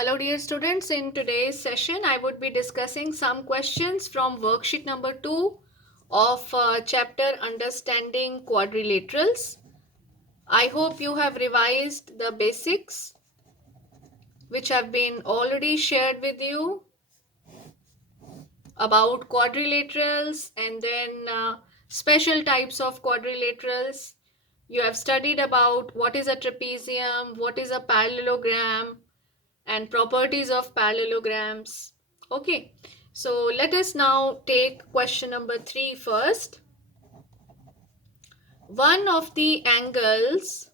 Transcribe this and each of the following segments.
Hello dear students, in today's session I would be discussing some questions from worksheet number 2 of chapter Understanding Quadrilaterals. I hope you have revised the basics which have been already shared with you about quadrilaterals and then special types of quadrilaterals. You have studied about what is a trapezium, what is a parallelogram, and properties of parallelograms. Okay, so let us now take question number 3 first. One of the angles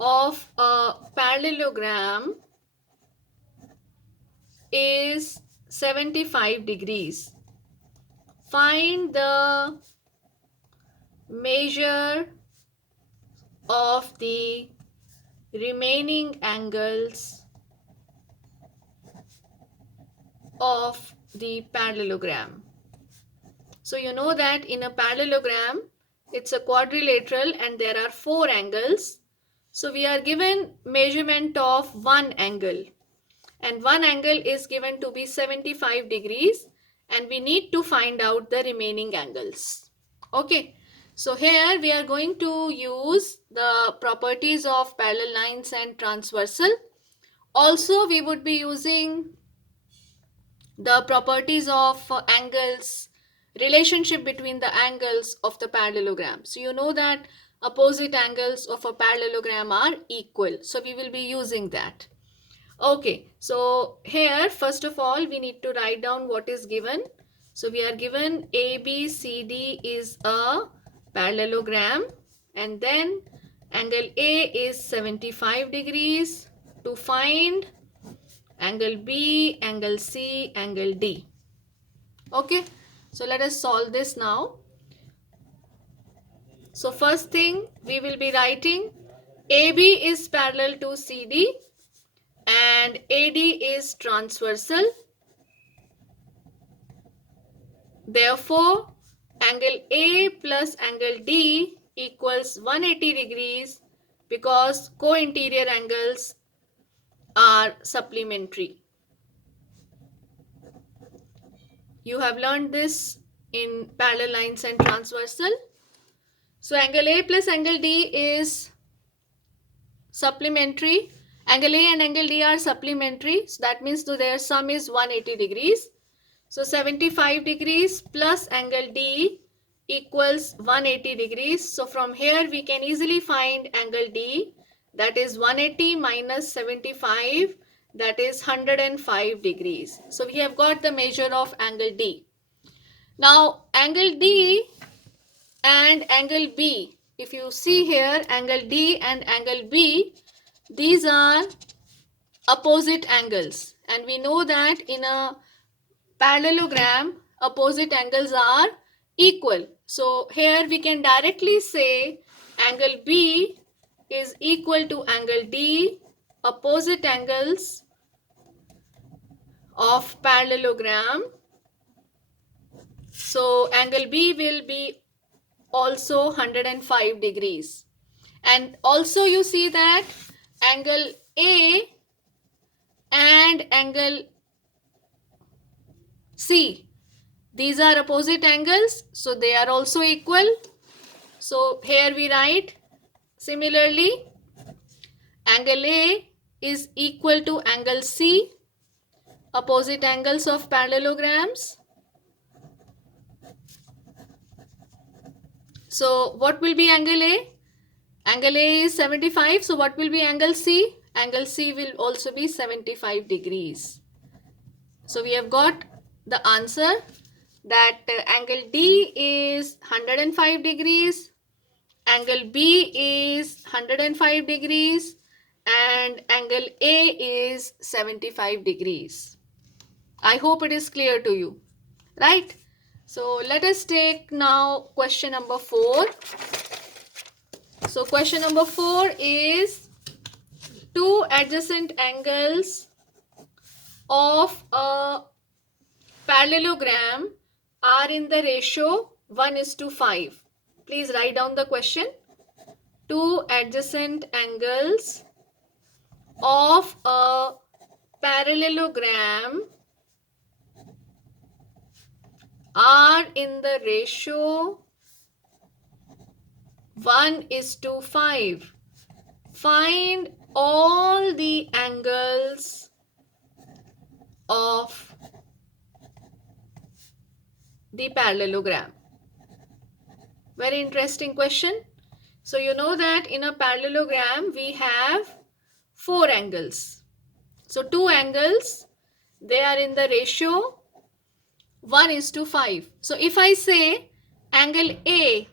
of a parallelogram is 75 degrees. Find the measure of the remaining angles of the parallelogram. So you know that in a parallelogram, it's a quadrilateral and there are 4 angles. So we are given measurement of one angle, and one angle is given to be 75 degrees, and we need to find out the remaining angles. Okay, so here we are going to use the properties of parallel lines and transversal. Also, we would be using the properties of angles, relationship between the angles of the parallelogram. So you know that opposite angles of a parallelogram are equal. So we will be using that. Okay, so here first of all we need to write down what is given. So we are given ABCD is a parallelogram, and then angle A is 75 degrees. To find angle B, angle C, angle D. Okay, so let us solve this now. So first thing we will be writing AB is parallel to CD and AD is transversal. Therefore, angle A plus angle D equals 180 degrees because co-interior angles are supplementary. You have learned this in parallel lines and transversal. So angle A plus angle D is supplementary. Angle A and angle D are supplementary. So that means their sum is 180 degrees. So 75 degrees plus angle D equals 180 degrees. So from here we can easily find angle D, that is 180 minus 75, that is 105 degrees. So we have got the measure of angle D. Now angle D and angle B, if you see here angle D and angle B, these are opposite angles, and we know that in a parallelogram opposite angles are equal. So here we can directly say angle B is equal to angle D, opposite angles of parallelogram. So angle B will be also 105 degrees. And also you see that angle A and angle C, these are opposite angles, so they are also equal. So here we write similarly angle A is equal to angle C, opposite angles of parallelograms. So what will be angle A? Angle A is 75. So what will be angle C? Angle C will also be 75 degrees. So we have got the answer that angle D is 105 degrees, angle B is 105 degrees, and angle A is 75 degrees. I hope it is clear to you, right? So let us take now question number 4. So question number 4 is two adjacent angles of a parallelogram are in the ratio 1:5. Please write down the question. Two adjacent angles of a parallelogram are in the ratio 1:5. Find all the angles of the parallelogram. Very interesting question. So you know that in a parallelogram we have 4 angles. So 2 angles, they are in the ratio 1:5. So if I say angle A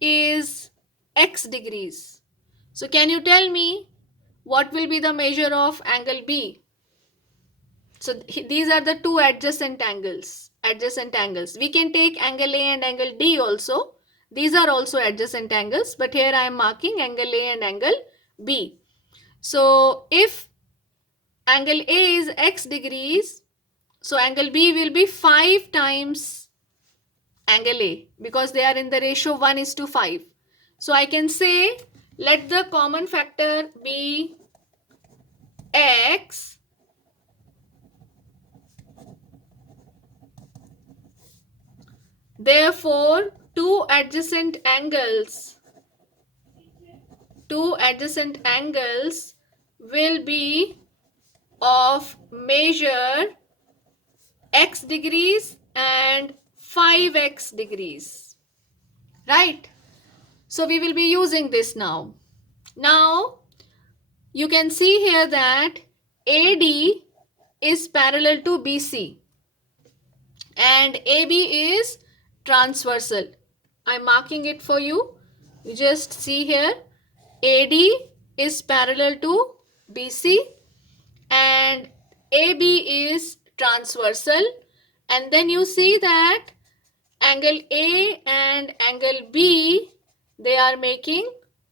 is x degrees, so can you tell me what will be the measure of angle B? So these are the two adjacent angles. We can take angle A and angle D also. These are also adjacent angles, but here I am marking angle A and angle B. So if angle A is x degrees, so angle B will be 5 times angle A because they are in the ratio 1:5. So I can say let the common factor be x. Therefore, two adjacent angles will be of measure x degrees and 5x degrees. Right? So we will be using this now. Now, you can see here that AD is parallel to BC and AB is transversal. I'm marking it for you. You just see here AD is parallel to BC and AB is transversal, and then you see that angle A and angle B, they are making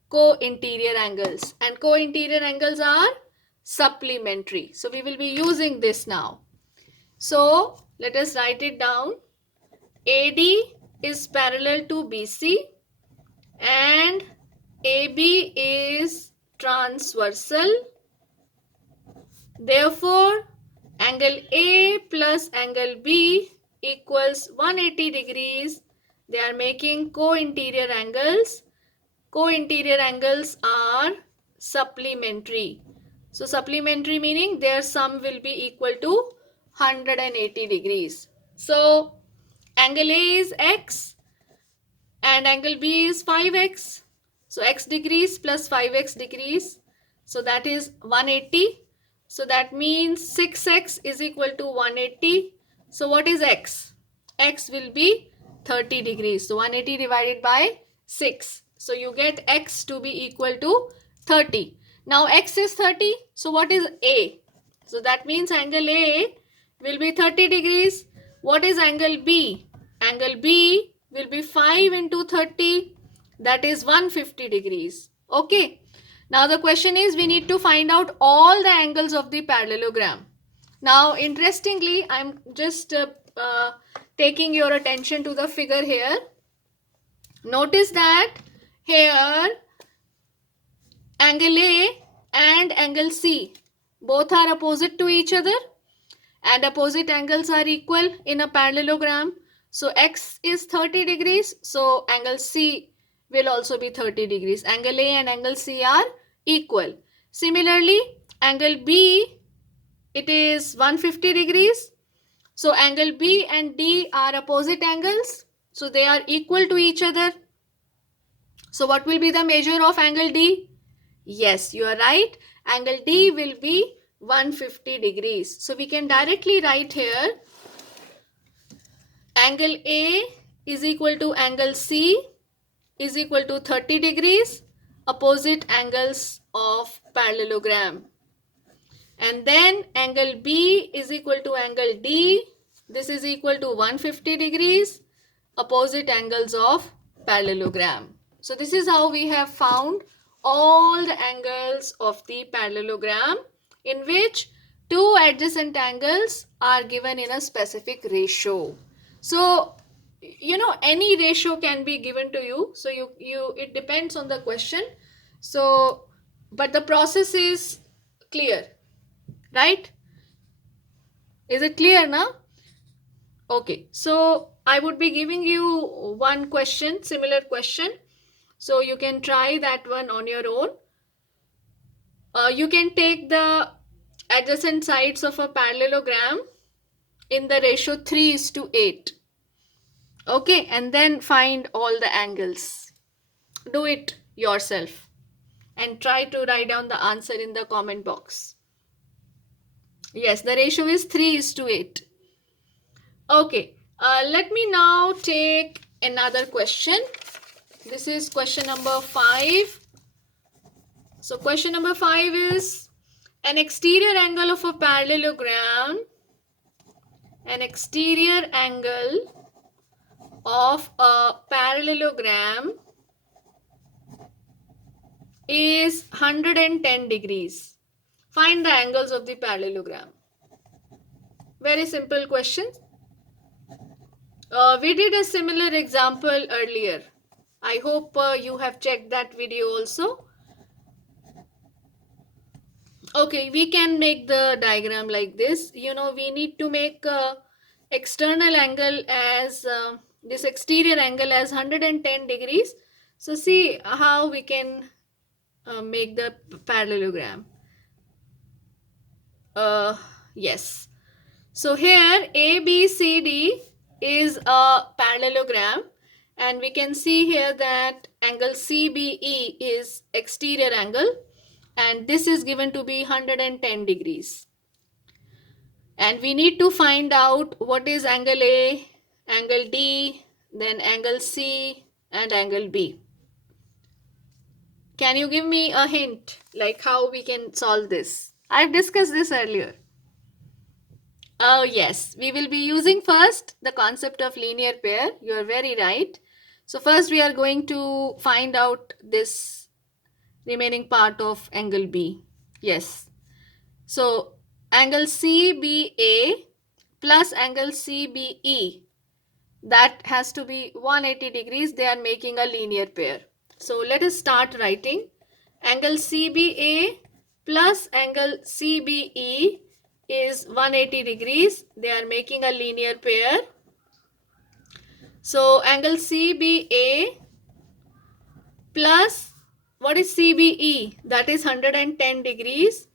co-interior angles, and co-interior angles are supplementary. So we will be using this now. So let us write it down. AD is parallel to BC and AB is transversal. Therefore, angle A plus angle B equals 180 degrees. They are making co-interior angles. Co-interior angles are supplementary. So supplementary meaning their sum will be equal to 180 degrees. So angle A is x and angle B is 5x. So x degrees plus 5x degrees. So that is 180. So that means 6x is equal to 180. So what is x? X will be 30 degrees. So 180 divided by 6. So you get x to be equal to 30. Now x is 30. So what is A? So that means angle A will be 30 degrees. What is angle B? Angle B will be 5 into 30. That is 150 degrees. Okay. Now the question is we need to find out all the angles of the parallelogram. Now interestingly, I'm just taking your attention to the figure here. Notice that here angle A and angle C both are opposite to each other and opposite angles are equal in a parallelogram. So x is 30 degrees. So angle C will also be 30 degrees. Angle A and angle C are equal. Similarly, angle B, it is 150 degrees. So angle B and D are opposite angles. So they are equal to each other. So what will be the measure of angle D? Yes, you are right. Angle D will be 150 degrees. So we can directly write here angle A is equal to angle C is equal to 30 degrees, opposite angles of parallelogram. And then angle B is equal to angle D. This is equal to 150 degrees, opposite angles of parallelogram. So this is how we have found all the angles of the parallelogram in which two adjacent angles are given in a specific ratio. So you know any ratio can be given to you. So you it depends on the question. So but the process is clear, right? Is it clear now? Okay, so I would be giving you one question, similar question. So you can try that one on your own. You can take the adjacent sides of a parallelogram in the ratio 3:8. Okay, and then find all the angles. Do it yourself and try to write down the answer in the comment box. Yes, the ratio is 3:8. Okay, let me now take another question. This is question number 5. So question number 5 is an exterior angle of a parallelogram. An exterior angle of a parallelogram is 110 degrees. Find the angles of the parallelogram. Very simple question. We did a similar example earlier. I hope you have checked that video also. Okay, we can make the diagram like this. We need to make external angle as this exterior angle as 110 degrees. So see how we can make the parallelogram. Yes. So here ABCD is a parallelogram, and we can see here that angle CBE is exterior angle, and this is given to be 110 degrees. And we need to find out what is angle A, angle D, then angle C, and angle B. Can you give me a hint like how we can solve this? I've discussed this earlier. Oh yes, we will be using first the concept of linear pair. You are very right. So first we are going to find out this remaining part of angle B. Yes. So angle CBA plus angle CBE, that has to be 180 degrees. They are making a linear pair. So let us start writing. Angle CBA plus angle CBE is 180 degrees. They are making a linear pair. So angle CBA plus what is CBE? That is 110 degrees.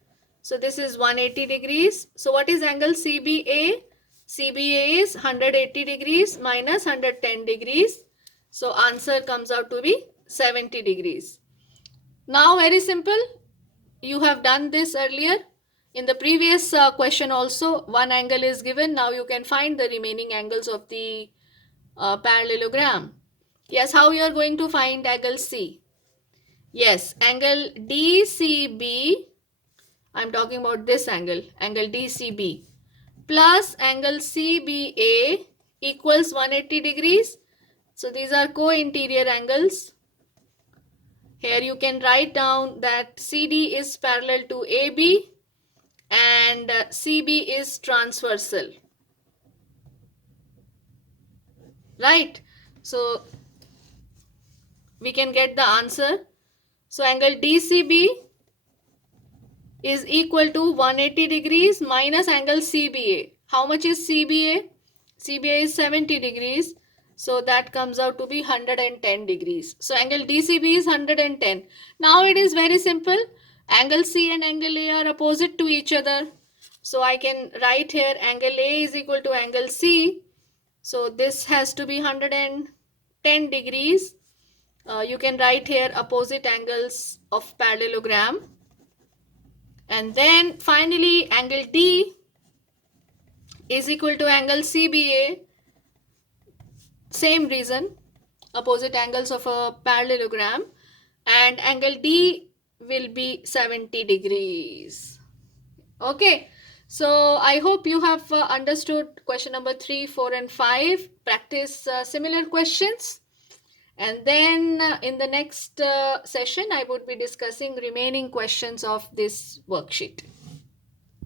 So this is 180 degrees. So what is angle CBA? CBA is 180 degrees minus 110 degrees. So answer comes out to be 70 degrees. Now very simple. You have done this earlier. In the previous question also, one angle is given. Now you can find the remaining angles of the parallelogram. Yes, how you are going to find angle C? Yes, angle DCB, I'm talking about this angle, angle DCB plus angle CBA equals 180 degrees. So these are co-interior angles. Here you can write down that CD is parallel to AB and CB is transversal. Right? So we can get the answer. So angle DCB is equal to 180 degrees minus angle CBA. How much is CBA? CBA is 70 degrees. So that comes out to be 110 degrees. So angle DCB is 110. Now it is very simple. Angle C and angle A are opposite to each other. So I can write here angle A is equal to angle C. So this has to be 110 degrees. You can write here opposite angles of parallelogram. And then finally angle D is equal to angle CBA. Same reason, opposite angles of a parallelogram, and angle D will be 70 degrees. Okay, so I hope you have understood question number 3, 4 and 5. Practice similar questions. And then in the next session, I would be discussing remaining questions of this worksheet.